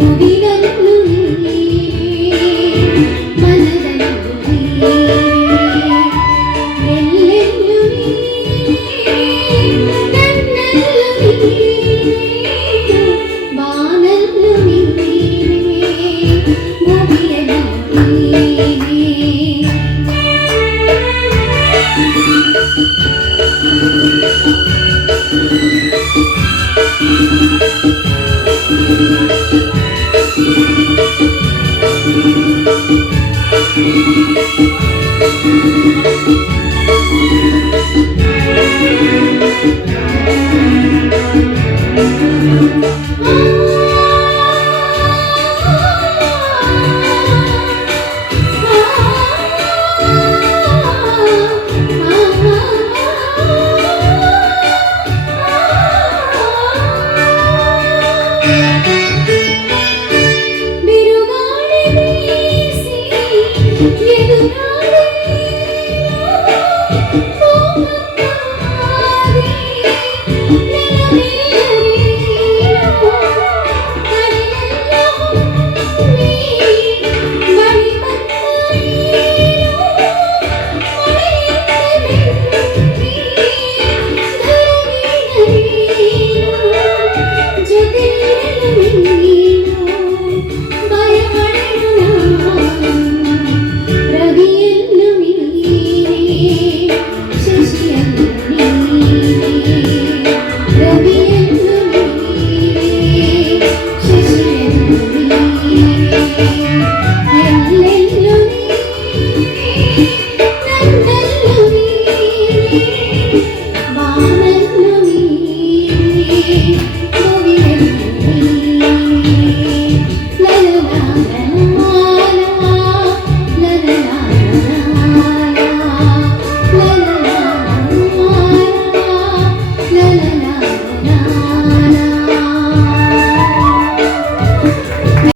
movie.